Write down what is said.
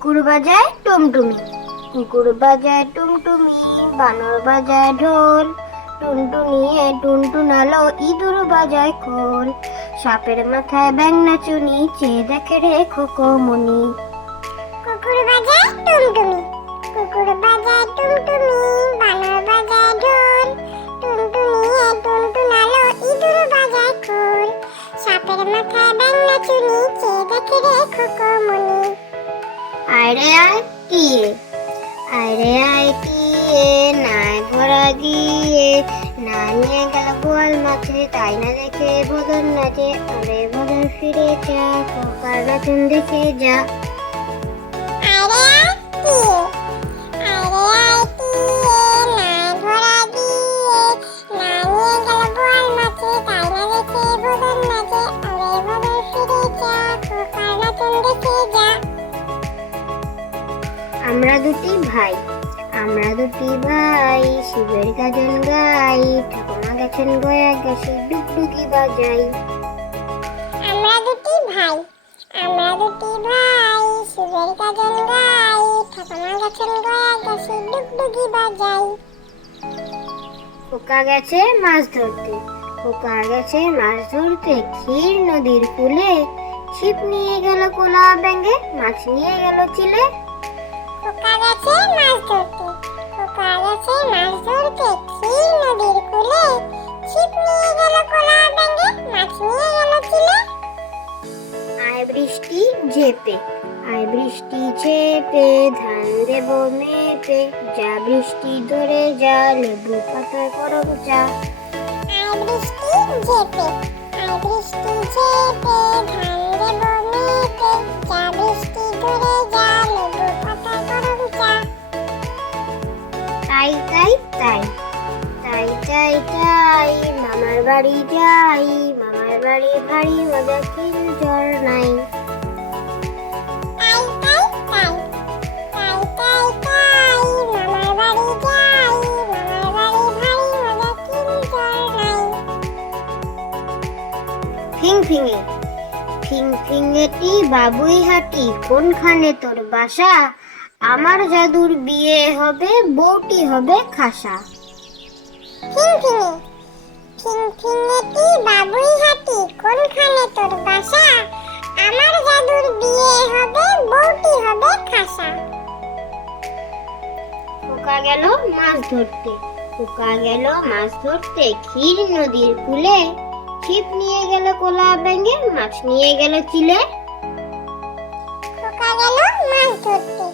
কুকুর বাজায় টুমটুমি কুকুর বাজায় টুমটুমি বানর বাজায় ঢোল, টুনটুনিয়ে টুনটুনালো ইঁদুর বাজায় খোল। সাপের মাথায় ব্যাং নাচুনি চেয়ে দেখে রে খোকমনি কুকুর বাজায় টুমটুমি কুকুর বাজায় টুমটুমি বানর বাজায় ঢোল, টুনটুনিয়ে টুনটুনালো ইঁদুর বাজায় খোল। সাপের মাথায় ব্যাং নাচুনি চেয়ে দেখে রে খোকমনি আরে আয় টিয়ে আরে আয় টিয়ে না ঘোরা গিয়ে না নিয়ে গেল গোয়াল মাছে তাই না দেখে বদন নাচে আরে বদন ফিরে যা খোকার নাচন দেখে যা। আরে আয় আমরা দুটি ভাই। আমরা দুটি ভাই শিবের গাজন গাই ঠাকুমা গেছেন গয়া গেছে ডুগডুগি বাজাই। আমরা দুটি ভাই আমরা দুটি ভাই শিবের গাজন গাই ঠাকুমা গেছেন গয়া গেছে ডুগডুগি বাজাই। খোকা গেছে মাছ ধরতে খোকা গেছে মাছ ধরতে ক্ষীর নদীর কূলে ছিপ নিয়ে গেল কোলা ব্যাঙে মাছ নিয়ে গেল চিলে। খোকা গেছে মাছ ধরতে। খোকা গেছে মাছ ধরতে ক্ষীর নদীর কূলে ছিপ নিয়ে গেল কোলা ব্যাঙে মাছ নিয়ে গেল চিলে। আয় বৃষ্টি ঝেপে আয় বৃষ্টি ঝেপে ধান দেব মেপে যা বৃষ্টি ধরে যা লেবু পাতা করম চা। আয় বৃষ্টি ঝেপে আয় বৃষ্টি ঝেপে ধান তাই তাই তাই তাই মামার বাড়ি যাই মামার বাড়ি ভারী মজা কিন্তু জ্বর নাই। তাই তাই তাই তাই তাই তাই মামার বাড়ি যাই মামার বাড়ি ভারী মজা কিন্তু জ্বর নাই। ফিং ফিঙে ফিং ফিঙেটি বাবুই হাটি কোনখানে তোর বাসা? আমার জাদুর বিয়ে হবে বউটি হবে খাসা। বাবুই হাতি কোনখানে তোর বাসা? আমার জাদুর বিয়ে হবে বউটি হবে খাসা। গেল মাছ ধরতে খোকা গেল মাছ ধরতে ক্ষীর নদীর কূলে। ছিপ নিয়ে গেল কোলা ব্যাঙে মাছ নিয়ে গেল চিলে। গেল মাছ ধরতে।